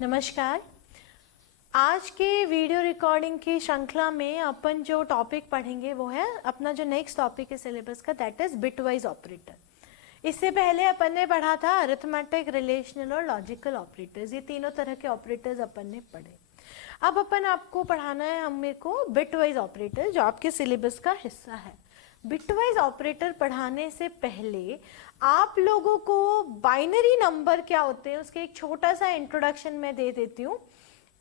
नमस्कार। आज के वीडियो रिकॉर्डिंग की श्रृंखला में अपन जो टॉपिक पढ़ेंगे वो है अपना जो नेक्स्ट टॉपिक है सिलेबस का, दैट इज बिटवाइज ऑपरेटर। इससे पहले अपन ने पढ़ा था अरिथमेटिक, रिलेशनल और लॉजिकल ऑपरेटर्स। ये तीनों तरह के ऑपरेटर्स अपन ने पढ़े। अब अपन आपको पढ़ाना है मेरे को बिटवाइज ऑपरेटर, जो आपके सिलेबस का हिस्सा है। बिटवाइज ऑपरेटर पढ़ाने से पहले आप लोगों को बाइनरी नंबर क्या होते हैं उसके एक छोटा सा इंट्रोडक्शन मैं दे देती हूँ।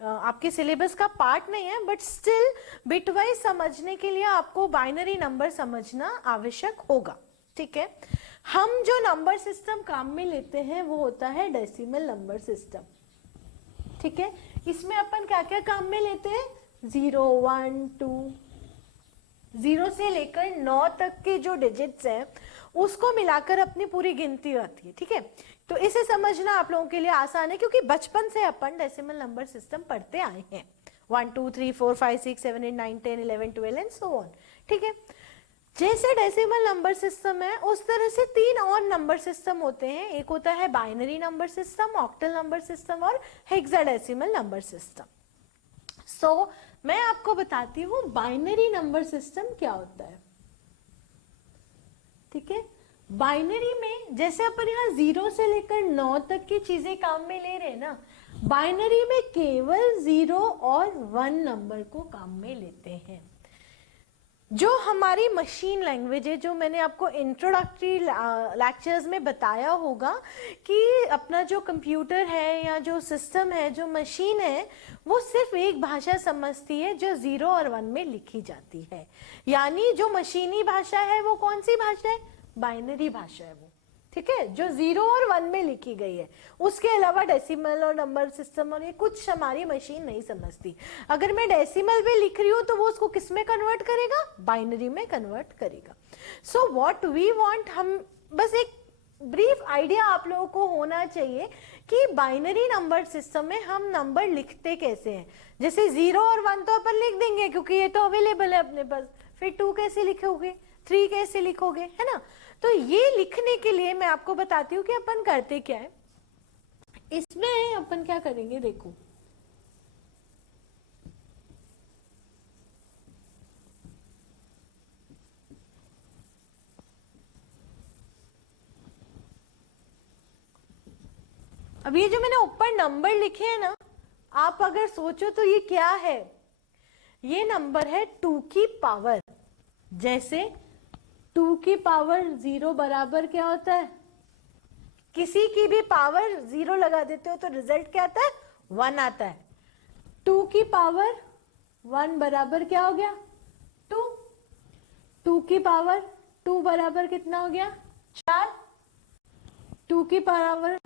आपके सिलेबस का पार्ट नहीं है, बट स्टिल बिटवाइज समझने के लिए आपको बाइनरी नंबर समझना आवश्यक होगा। ठीक है, हम जो नंबर सिस्टम काम में लेते हैं वो होता है डेसिमल नंबर सिस्टम। ठीक है, इसमें अपन क्या क्या काम में लेते हैं? 0, 1, 2, 0 से लेकर 9 तक के जो डिजिट्स हैं उसको मिलाकर अपनी पूरी गिनती आती है। ठीक है, तो इसे समझना आप लोगों के लिए आसान है क्योंकि बचपन से अपन डेसिमल नंबर सिस्टम पढ़ते आए हैं। 1, 2, 3, 4, 5, 6, 7, 8, 9, 10, 11, 12 एंड सो ऑन। ठीक है, जैसे डेसिमल नंबर सिस्टम है उस तरह से 3 और नंबर सिस्टम होते हैं। एक होता है binary number system, octal number system और हेक्साडेसिमल नंबर सिस्टम। सो मैं आपको बताती हूँ बाइनरी नंबर सिस्टम क्या होता है। ठीक है, बाइनरी में जैसे अपन यहाँ 0 से लेकर 9 तक की चीजें काम में ले रहे हैं ना, बाइनरी में केवल 0 और 1 नंबर को काम में लेते हैं। जो हमारी मशीन लैंग्वेज है, जो मैंने आपको इंट्रोडक्टरी लेक्चर्स में बताया होगा कि अपना जो कंप्यूटर है या जो सिस्टम है, जो मशीन है, वो सिर्फ एक भाषा समझती है जो 0 और 1 में लिखी जाती है। यानी जो मशीनी भाषा है वो कौन सी भाषा है? बाइनरी भाषा है वो। ठीक है, जो 0 और 1 में लिखी गई है। उसके अलावा डेसिमल और नंबर सिस्टम और ये कुछ हमारी मशीन नहीं समझती। अगर मैं डेसिमल में लिख रही हूँ तो वो उसको किस में कन्वर्ट करेगा? बाइनरी में कन्वर्ट करेगा। सो व्हाट वी वांट, हम बस एक ब्रीफ आइडिया आप लोगों को होना चाहिए कि बाइनरी नंबर सिस्टम में हम नंबर लिखते कैसे हैं। जैसे 0 और 1 तो अपन लिख देंगे क्योंकि ये तो अवेलेबल है अपने पास। फिर 2 कैसे लिखोगे? 3 कैसे लिखोगे? है ना। तो ये लिखने के लिए मैं आपको बताती हूँ कि अपन करते क्या है। इसमें अपन क्या करेंगे, देखो अब ये जो मैंने ऊपर नंबर लिखे हैं ना, आप अगर सोचो तो ये क्या है? ये नंबर है 2 की पावर। जैसे 2 की पावर 0 बराबर क्या होता है? किसी की भी पावर 0 लगा देते हो तो रिजल्ट क्या आता है? 1 आता है। 2 की पावर 1 बराबर क्या हो गया? 2। 2 की पावर 2 बराबर कितना हो गया? 4। 2 की पावर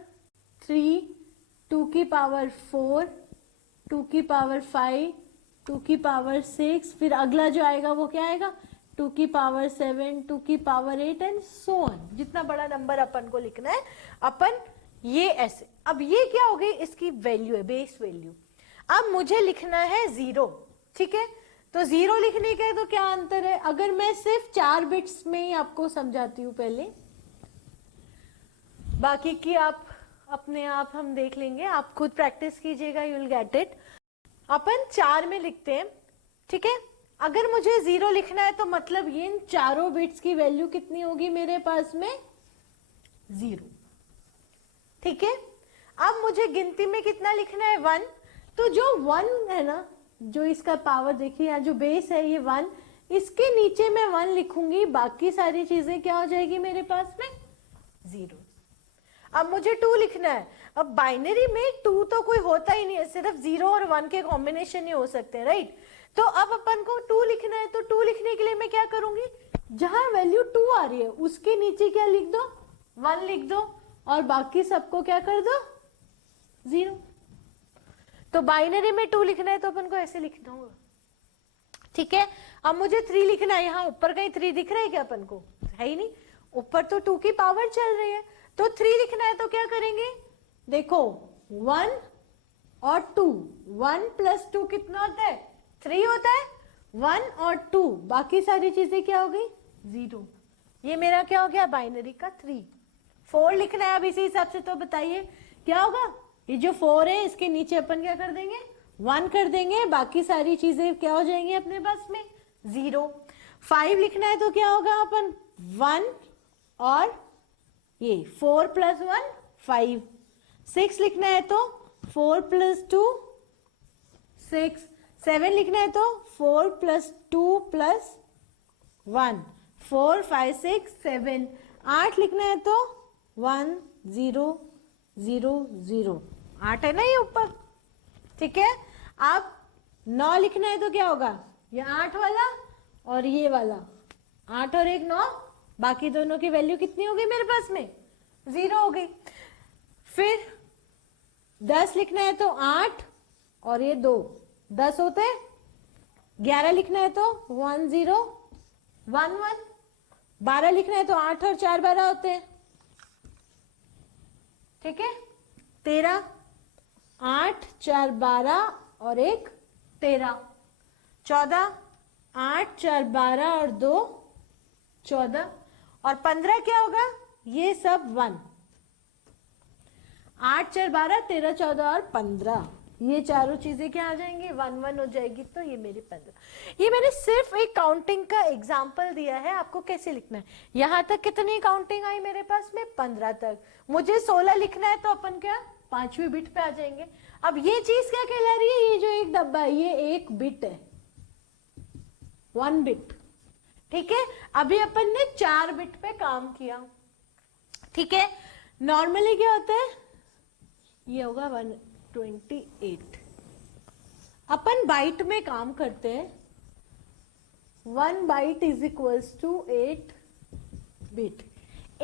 3, 2 की पावर 4, 2 की पावर 5, 2 की पावर 6, फिर अगला जो आएगा वो क्या आएगा? 2 की पावर 7, 2 की पावर 8 एंड सो ऑन। जितना बड़ा नंबर अपन को लिखना है अपन ये ऐसे। अब ये क्या हो गई? इसकी वैल्यू है, बेस वैल्यू। अब मुझे लिखना है 0। ठीक है, तो 0 लिखने का तो क्या अंतर है? अगर मैं सिर्फ 4 बिट्स में ही आपको समझाती हूँ पहले, बाकी की आप अपने आप हम देख लेंगे, आप खुद प्रैक्टिस कीजिएगा, यू विल गेट इट। अपन 4 में लिखते हैं। ठीक है, अगर मुझे 0 लिखना है तो मतलब ये इन चारों बिट्स की वैल्यू कितनी होगी मेरे पास में? 0। ठीक है, अब मुझे गिनती में कितना लिखना है? 1। तो जो 1 है ना, जो इसका पावर देखिए यहाँ जो बेस है ये 1, इसके नीचे मैं 1 लिखूंगी, बाकी सारी चीजें क्या हो जाएगी मेरे पास में? 0। अब मुझे 2 लिखना है। अब बाइनरी में 2 तो कोई होता ही नहीं है, सिर्फ 0 और 1 के कॉम्बिनेशन ही हो सकते हैं, राइट। तो अब अपन को 2 लिखना है, तो 2 लिखने के लिए मैं क्या करूंगी? जहां वैल्यू 2 आ रही है उसके नीचे क्या लिख दो? 1 लिख दो और बाकी सबको क्या कर दो? 0। तो बाइनरी में 2 लिखना है तो अपन को ऐसे लिखना होगा। ठीक है, अब मुझे 3 लिखना है। यहाँ ऊपर कहीं 3 दिख रहा है क्या अपन को? है ही नहीं, ऊपर तो 2 की पावर चल रही है। तो 3 लिखना है तो क्या करेंगे? देखो 1 और 2, 1 + 2 कितना होता है? 3 होता है। 1 और 2, बाकी सारी चीजें क्या हो गई? 0। ये मेरा क्या हो गया? बाइनरी का 3। 4 लिखना है अब इसी हिसाब से, तो बताइए क्या होगा। ये जो 4 है इसके नीचे अपन क्या कर देंगे, 1 कर देंगे, बाकी सारी चीजें क्या हो जाएंगी अपने पास में 0। 5 लिखना है तो क्या होगा अपन 1 और ये 4 + 1 5। 6 लिखना है तो 4 + 2 6। 7 लिखना है तो 4 + 2 + 1 4 5 6 7। 8 लिखना है तो 1 0 0 0। 8 है ना ये ऊपर, ठीक है। अब 9 लिखना है तो क्या होगा, ये 8 वाला और ये वाला, 8 और 1 9, बाकी दोनों की वैल्यू कितनी हो गई मेरे पास में 0 हो गई। फिर 10 लिखना है तो 8 और ये 2 10 होते हैं। 11 लिखना है तो 1 0 1 1। 12 लिखना है तो 8 और 4 12 होते हैं, ठीक है। 13 8 4 12 और 1 13। 14 8 4 12 और 2 14। और 15 क्या होगा, ये सब 1। 8 4 12 13 14 और 15, ये चारों चीजें क्या आ जाएंगी 1 1 हो जाएगी, तो ये मेरी 15। ये मैंने सिर्फ एक काउंटिंग का एग्जांपल दिया है, आपको कैसे लिखना है। यहां तक कितनी काउंटिंग आई मेरे पास में 15 तक। मुझे 16 लिखना है तो अपन क्या 5वें बिट पे आ जाएंगे। अब ये चीज क्या कहला रही है, ये जो एक डब्बा है ये 1 बिट है, 1 बिट, ठीक है। अभी अपन ने 4 बिट पे काम किया, ठीक है। नॉर्मली क्या होता है, ये होगा 128। अपन बाइट में काम करते हैं, 1 बाइट = 8 बिट।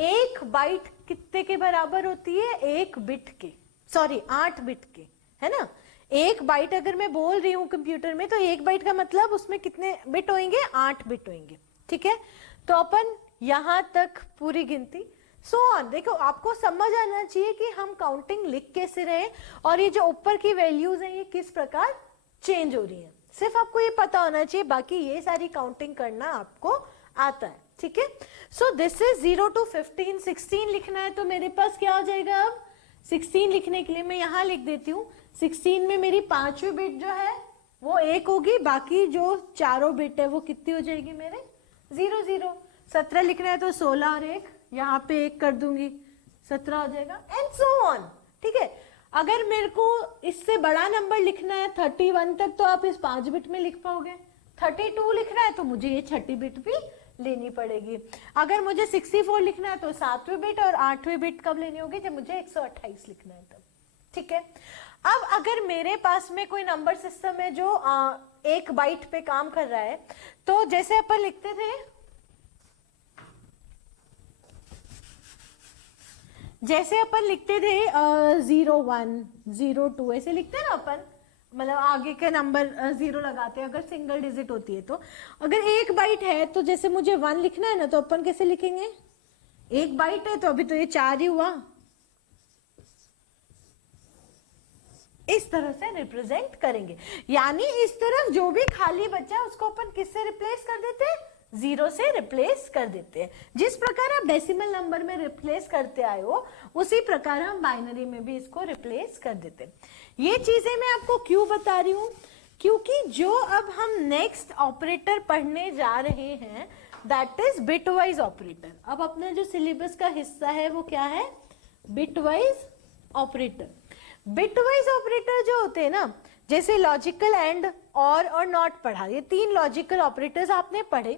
1 बाइट कितने के बराबर होती है, 1 बिट के, सॉरी 8 बिट के, है ना। 1 बाइट अगर मैं बोल रही हूं कंप्यूटर में तो 1 बाइट का मतलब उसमें कितने बिट होंगे, 8 बिट होंगे, ठीक है। तो अपन यहां तक पूरी गिनती सो ऑन। देखो आपको समझ आना चाहिए कि हम काउंटिंग लिख कैसे रहे और ये जो ऊपर की वैल्यूज हैं ये किस प्रकार चेंज हो रही हैं, सिर्फ आपको ये पता होना चाहिए, बाकी ये सारी काउंटिंग करना आपको आता है, ठीक है। So this is 0 to 15। 16 लिखना है तो मेरे पास क्या हो जाएगा, अब 16 लिखने के लिए मैं यहां लिख देती हूँ। 16 में मेरी 5वीं बिट जो है वो 1 होगी, बाकी जो चारों बिट है वो कितनी हो जाएगी मेरे 0 0। 17 लिखना है तो 16 और 1 यहाँ पे 1 कर दूंगी, 17 हो जाएगा, एंड सो ऑन, ठीक है। अगर मेरे को इससे बड़ा नंबर लिखना है 31 तक तो आप इस 5 बिट में लिख पाओगे। 32 लिखना है तो मुझे ये 6ठी बिट भी लेनी पड़ेगी। अगर मुझे 64 लिखना है तो 7वीं बिट, और 8वीं बिट कब लेनी होगी, जब मुझे 128 लिखना है तब, ठीक है। अब अगर मेरे पास में कोई नंबर सिस्टम है जो 1 बाइट पे काम कर रहा है, तो जैसे अपन लिखते थे, जैसे अपन लिखते थे 0 1 0 2 ऐसे लिखते हैं ना अपन, मतलब आगे के नंबर 0 लगाते हैं अगर सिंगल डिजिट होती है। तो अगर 1 बाइट है तो जैसे मुझे 1 लिखना है ना, तो अपन कैसे लिखेंगे, 1 बाइट है तो अभी तो ये 4 ही हुआ, इस तरह से रिप्रेजेंट करेंगे। यानी इस तरफ जो भी खाली बचा उसको अपन किससे रिप्लेस कर देते हैं, 0 से रिप्लेस कर देते हैं। जिस प्रकार आप डेसिमल नंबर में रिप्लेस करते आए हो उसी प्रकार हम बाइनरी में भी इसको रिप्लेस कर देते हैं। ये चीजें मैं आपको क्यों बता रही हूं, क्योंकि जो अब हम नेक्स्ट ऑपरेटर पढ़ने जा रहे हैं दैट इज बिटवाइज ऑपरेटर। अब अपना जो सिलेबस का हिस्सा है वो क्या है, बिटवाइज ऑपरेटर। बिटवाइज ऑपरेटर जो होते हैं ना, जैसे लॉजिकल एंड और नॉट पढ़ा, ये 3 लॉजिकल ऑपरेटर्स आपने पढ़े।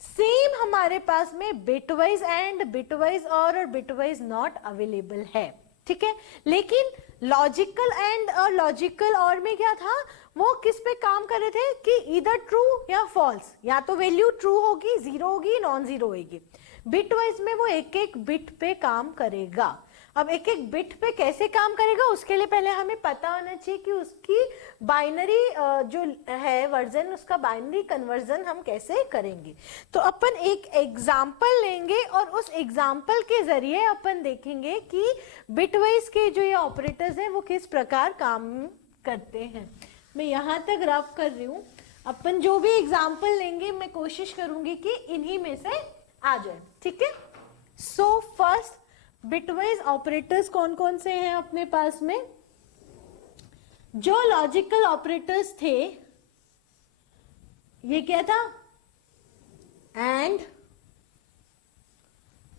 सेम हमारे पास में बिटवाइज एंड, बिटवाइज और बिटवाइज नॉट अवेलेबल है, ठीक है। लेकिन लॉजिकल एंड और लॉजिकल और में क्या था, वो किस पे काम कर रहे थे कि इधर ट्रू या फॉल्स, या तो वैल्यू ट्रू होगी, 0 होगी, नॉन 0 होगी। बिटवाइज में वो एक एक बिट पे काम करेगा। अब एक एक बिट पे कैसे काम करेगा, उसके लिए पहले हमें पता होना चाहिए कि उसकी बाइनरी जो है वर्जन, उसका बाइनरी कन्वर्जन हम कैसे करेंगे। तो अपन एक एग्जाम्पल लेंगे और उस एग्जाम्पल के जरिए अपन देखेंगे कि बिटवाइज के जो ये ऑपरेटर्स हैं वो किस प्रकार काम करते हैं। मैं यहाँ तक रफ कर रही हूँ, अपन जो भी एग्जाम्पल लेंगे मैं कोशिश करूंगी कि इन्हीं में से आ जाए, ठीक है। सो फर्स्ट बिटवाइज ऑपरेटर्स कौन कौन से हैं अपने पास में? जो लॉजिकल ऑपरेटर्स थे, ये क्या था? एंड,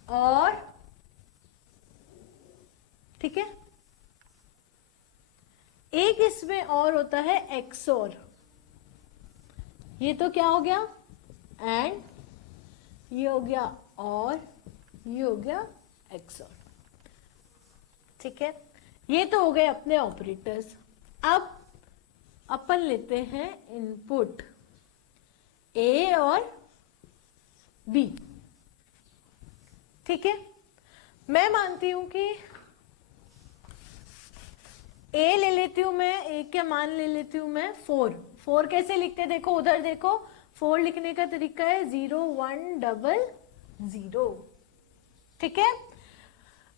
और, ठीक है। एक इसमें और होता है एक्सोर। ये तो क्या हो गया? एंड, ये हो गया और, ये हो गया एक्सोर, ठीक है। ये तो हो गए अपने ऑपरेटर्स। अब अपन लेते हैं इनपुट ए और बी, ठीक है। मैं मानती हूं कि ए ले लेती हूं मैं, ए के मान ले लेती हूं मैं 4। 4 कैसे लिखते? देखो उधर देखो, 4 लिखने का तरीका है 0 1 0 0, ठीक है।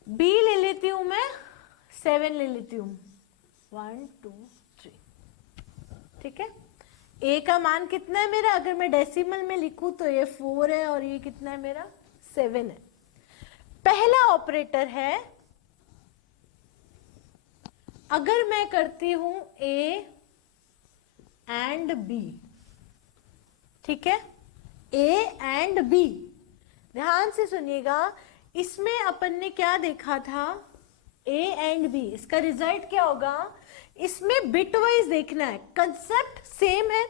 बी ले लेती हूं मैं 7 ले लेती हूं 1 2 3, ठीक है। ए का मान कितना है मेरा? अगर मैं डेसिमल में लिखूं तो ये 4 है और ये कितना है मेरा? 7 है। पहला ऑपरेटर है, अगर मैं करती हूं ए एंड बी, ठीक है, ए एंड बी, ध्यान से सुनिएगा। इसमें अपन ने क्या देखा था? ए एंड बी, इसका रिजल्ट क्या होगा? इसमें बिट वाइज देखना है, कंसेप्ट सेम है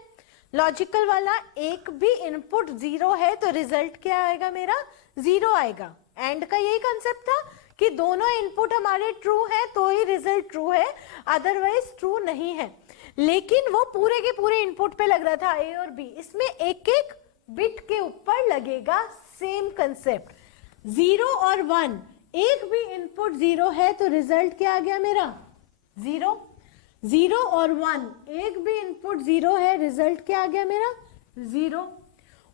लॉजिकल वाला। एक भी इनपुट 0 है तो रिजल्ट क्या आएगा मेरा? 0 आएगा। एंड का यही कंसेप्ट था कि दोनों इनपुट हमारे ट्रू है तो ही रिजल्ट ट्रू है, अदरवाइज ट्रू नहीं है। लेकिन वो पूरे के पूरे इनपुट पे लग रहा था ए और बी, इसमें एक एक बिट के ऊपर लगेगा सेम कंसेप्ट। 0 और 1, एक भी इनपुट 0 है तो रिजल्ट क्या आ गया मेरा? 0। 0 और 1, एक भी इनपुट 0 है, रिजल्ट क्या आ गया मेरा? 0।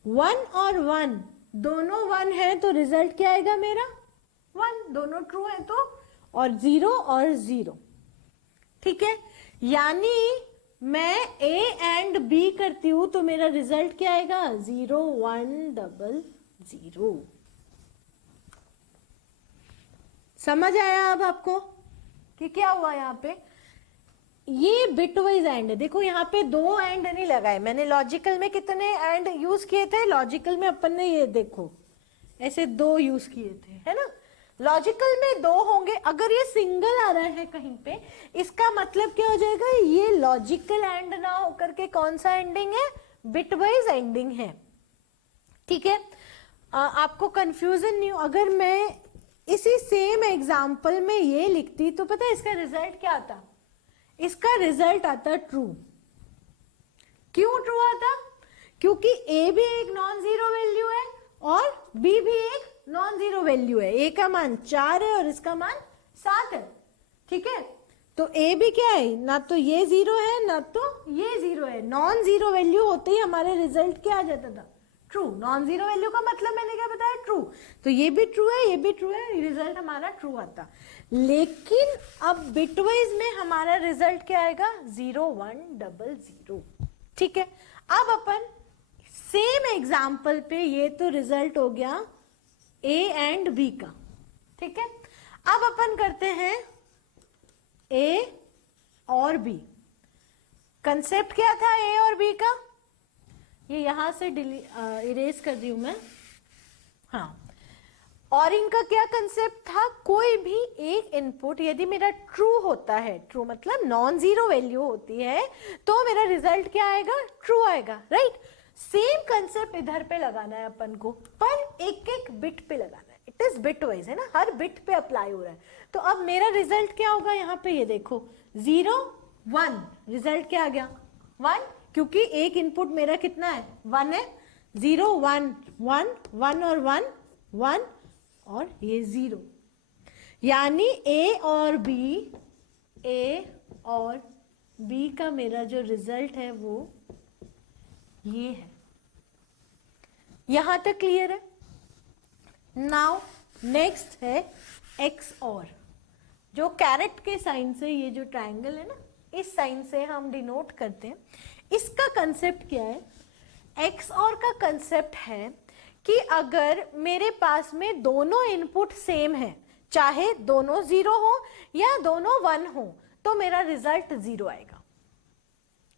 1 और 1 दोनों 1 है तो रिजल्ट क्या आएगा मेरा? 1, दोनों ट्रू है तो, और 0 और 0, ठीक है। यानी मैं ए एंड बी करती हूं तो मेरा रिजल्ट क्या आएगा? 0 1 0 0। समझ आया अब आपको कि क्या हुआ यहाँ पे? ये बिट वाइज एंड है। देखो यहाँ पे 2 एंड नहीं लगाए मैंने। लॉजिकल में कितने एंड यूज किए थे? लॉजिकल में अपन ने ये देखो ऐसे 2 यूज किए थे, है ना। लॉजिकल में 2 होंगे। अगर ये सिंगल आ रहा है कहीं पे, इसका मतलब क्या हो जाएगा? ये लॉजिकल एंड ना होकर के कौन सा एंडिंग है? बिट वाइज एंडिंग है, ठीक है। आपको कंफ्यूजन नहीं हो। अगर मैं इसी सेम एग्जाम्पल में ये लिखती तो पता है इसका रिजल्ट क्या आता? इसका रिजल्ट आता ट्रू। क्यों ट्रू आता? क्योंकि ए भी एक नॉन जीरो वैल्यू है और बी भी एक नॉन जीरो वैल्यू है। ए का मान 4 है और इसका मान 7 है, ठीक है। तो ए भी क्या है? ना तो ये 0 है ना तो ये 0 है। नॉन जीरो वैल्यू होते ही हमारे रिजल्ट क्या आ जाता था? ट्रू। नॉन जीरो वैल्यू का मतलब मैंने क्या बताया? ट्रू। तो ये भी ट्रू है, ये भी ट्रू है, रिजल्ट हमारा ट्रू आता। लेकिन अब बिटवाइज में हमारा रिजल्ट क्या आएगा? 0 1 0 0, ठीक है। अब अपन सेम एग्जाम्पल पे, ये तो रिजल्ट हो गया ए एंड बी का, ठीक है। अब अपन करते हैं ए और बी। कंसेप्ट क्या था ए और बी का? ये यहां से इरेज कर दी हूं मैं, हाँ। और इनका क्या कंसेप्ट था? कोई भी एक इनपुट यदि मेरा ट्रू होता है, ट्रू मतलब नॉन जीरो वैल्यू होती है, तो मेरा रिजल्ट क्या आएगा? ट्रू आएगा, राइट। सेम कंसेप्ट इधर पे लगाना है अपन को, पर एक एक बिट पे लगाना है। इट इज बिट वाइज, है ना, हर बिट पे अप्लाई हो रहा है। तो अब मेरा रिजल्ट क्या होगा? यहाँ पे ये देखो 0 1, रिजल्ट क्या आ गया? 1, क्योंकि एक इनपुट मेरा कितना है? 1 है। 0 1 1 1 और 1 1 और ये 0। यानी ए और बी का मेरा जो रिजल्ट है वो ये है। यहां तक क्लियर है? नाउ नेक्स्ट है एक्स और, जो कैरेट के साइन से, ये जो ट्रायंगल है ना, इस साइन से हम डिनोट करते हैं। इसका कंसेप्ट क्या है? एक्स और का कंसेप्ट है कि अगर मेरे पास में दोनों इनपुट सेम है, चाहे दोनों 0 हो या दोनों 1 हो, तो मेरा रिजल्ट 0 आएगा।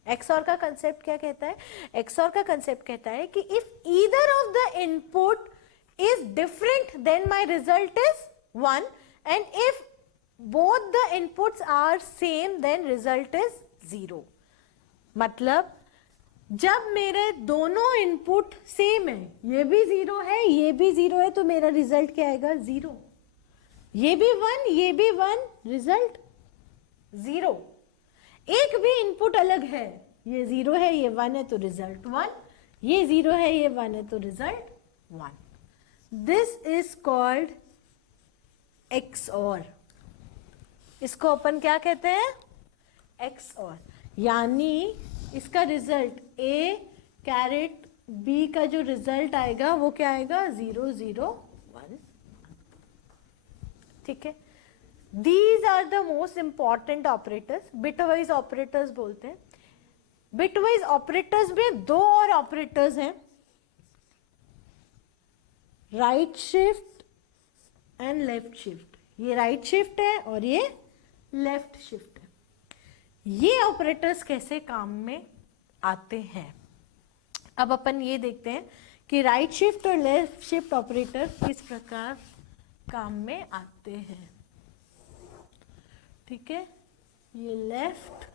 XOR का कंसेप्ट क्या कहता है? XOR का कंसेप्ट कहता है कि if either of the input is different then my result is 1 and if both the inputs are same then result is 0। मतलब जब मेरे दोनों इनपुट सेम है, ये भी 0 है, ये भी 0 है, तो मेरा रिजल्ट क्या आएगा? 0। ये भी 1, ये भी 1, रिजल्ट 0। एक भी इनपुट अलग है, ये 0 है, ये 1 है, तो रिजल्ट 1, ये 0 है, ये 1 है, तो result 1। This is called XOR। इसको अपन क्या कहते हैं? XOR। यानी इसका रिजल्ट A कैरेट B का जो रिजल्ट आएगा वो क्या आएगा? 0 0 1। ठीक है, these are the most important operators, bitwise operators बोलते हैं। बिटवाइज ऑपरेटर्स में दो और ऑपरेटर्स हैं, right shift and left shift. ये राइट शिफ्ट है और ये लेफ्ट शिफ्ट है। ये ऑपरेटर्स कैसे काम में आते हैं? अब अपन ये देखते हैं कि राइट शिफ्ट और लेफ्ट शिफ्ट ऑपरेटर किस प्रकार काम में आते हैं। ठीक है, ये लेफ्ट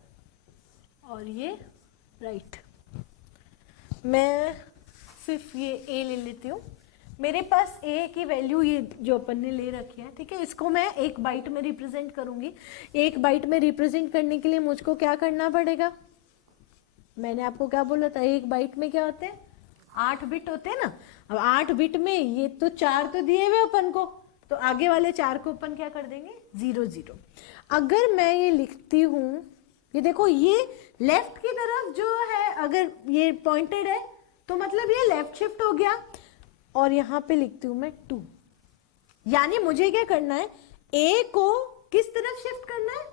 और ये राइट। मैं सिर्फ ये A ले लेती हूँ। मेरे पास A की वैल्यू ये जो अपन ने ले रखी है, ठीक है, इसको मैं 1 बाइट में रिप्रेजेंट करूंगी। 1 बाइट में रिप्रेजेंट करने के लिए मुझको क्या करना पड़ेगा? मैंने आपको क्या बोला था? 1 बाइट में क्या होते हैं? 8 बिट होते हैं ना। अब 8 बिट में ये तो 4 तो दिए हुए अपन को, तो आगे वाले 4 को अपन क्या कर देंगे? 0 0। अगर मैं ये लिखती हूँ, ये देखो, ये लेफ्ट की तरफ जो है अगर ये पॉइंटेड है तो मतलब ये लेफ्ट शिफ्ट हो गया, और यहां पे लिखती हूं मैं 2। यानी मुझे क्या करना है? A को किस तरफ शिफ्ट करना है?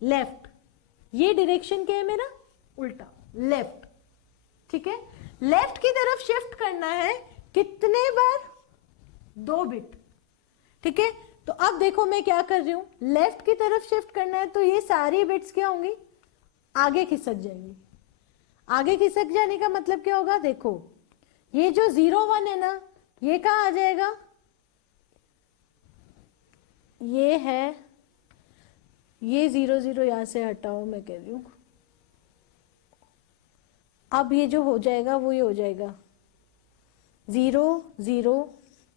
लेफ्ट। ये डायरेक्शन क्या है मेरा? उल्टा, लेफ्ट। ठीक है, लेफ्ट की तरफ शिफ्ट करना है। कितने बार? 2 बिट। ठीक है, तो अब देखो मैं क्या कर रही हूं, लेफ्ट की तरफ शिफ्ट करना है, तो ये सारी बिट्स क्या होंगी? आगे खिसक जाएंगी। आगे खिसक जाने का मतलब क्या होगा? देखो, ये जो 0 1 है ना, ये कहाँ आ जाएगा? ये है, ये 0 0 यहां से हटाओ, मैं कह रही हूं। अब ये जो हो जाएगा वो ये हो जाएगा 0 0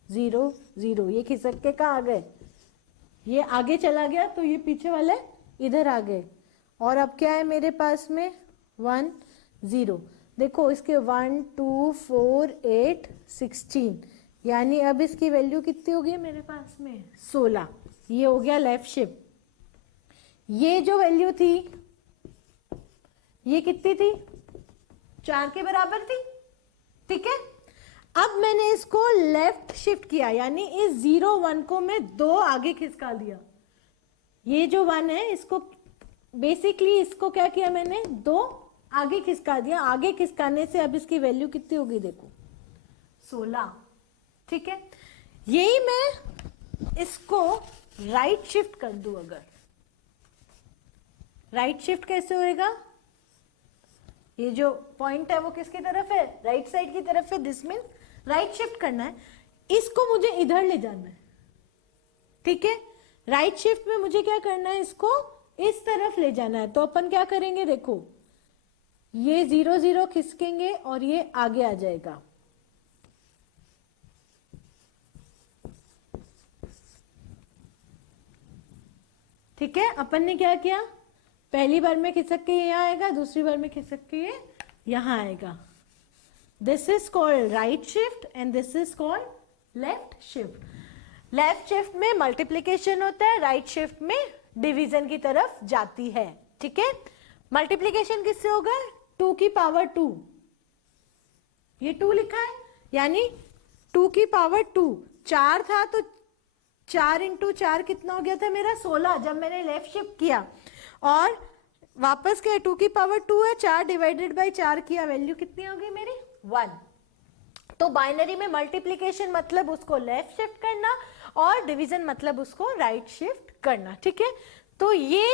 0 0। ये खिसक के कहाँ आ गए? ये आगे चला गया, तो ये पीछे वाले इधर आ गए। और अब क्या है मेरे पास में? 1 0। देखो, इसके 1 2 4 8 16, यानी अब इसकी वैल्यू कितनी हो गई मेरे पास में? 16। ये हो गया लेफ्ट शिफ्ट। ये जो वैल्यू थी ये कितनी थी? 4 के बराबर थी। ठीक है, अब मैंने इसको लेफ्ट शिफ्ट किया, यानी इस 0 1 को मैं 2 आगे खिसका दिया। ये जो 1 है इसको बेसिकली इसको क्या किया मैंने? 2 आगे खिसका दिया। आगे खिसकाने से अब इसकी वैल्यू कितनी होगी? देखो, 16। ठीक है, यही मैं इसको राइट शिफ्ट कर दूं। अगर राइट शिफ्ट कैसे होएगा? ये जो पॉइंट है वो किसकी तरफ है? राइट साइड की तरफ है। दिस मीन राइट शिफ्ट करना है, इसको मुझे इधर ले जाना है। ठीक है, राइट शिफ्ट में मुझे क्या करना है? इसको इस तरफ ले जाना है। तो अपन क्या करेंगे? देखो, ये 0 0 खिसकेंगे और ये आगे आ जाएगा। ठीक है, अपन ने क्या किया? पहली बार में खिसक के ये यहां आएगा, दूसरी बार में खिसक के ये यहां आएगा। This is called right shift and this is called left shift. Left shift में मल्टीप्लीकेशन होता है, राइट शिफ्ट में डिवीजन की तरफ जाती है। ठीक है, मल्टीप्लीकेशन किससे होगा? 2 की पावर 2। ये 2 लिखा है, यानी 2 की पावर 2। 4 था तो 4 इंटू 4 कितना हो गया था मेरा? 16, जब मैंने लेफ्ट शिफ्ट किया। और वापस क्या? 2 की पावर 2 है, 4 डिवाइडेड बाई 4 किया, वैल्यू कितनी हो गई मेरी? 1। तो बाइनरी में मल्टीप्लीकेशन मतलब उसको लेफ्ट शिफ्ट करना और डिवीजन मतलब उसको राइट शिफ्ट करना, ठीक है। तो ये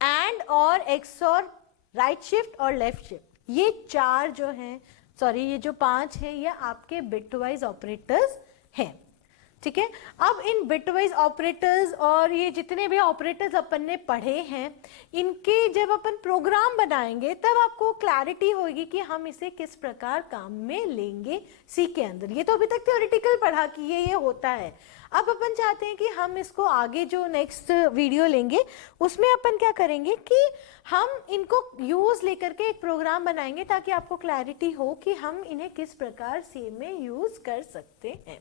एंड और एक्स और राइट शिफ्ट और लेफ्ट शिफ्ट, ये चार जो हैं, सॉरी ये जो पांच है, ये आपके बिटवाइज ऑपरेटर्स हैं, ठीक है। अब इन बिटवाइज ऑपरेटर्स और ये जितने भी ऑपरेटर्स अपन ने पढ़े हैं, इनके जब अपन प्रोग्राम बनाएंगे तब आपको क्लैरिटी होगी कि हम इसे किस प्रकार काम में लेंगे सी के अंदर। ये तो अभी तक थ्योरेटिकल पढ़ा कि ये होता है। अब अपन चाहते हैं कि हम इसको आगे जो नेक्स्ट वीडियो लेंगे उसमें अपन क्या करेंगे कि हम इनको यूज लेकर के एक प्रोग्राम बनाएंगे ताकि आपको क्लैरिटी हो कि हम इन्हें किस प्रकार सी में यूज कर सकते हैं।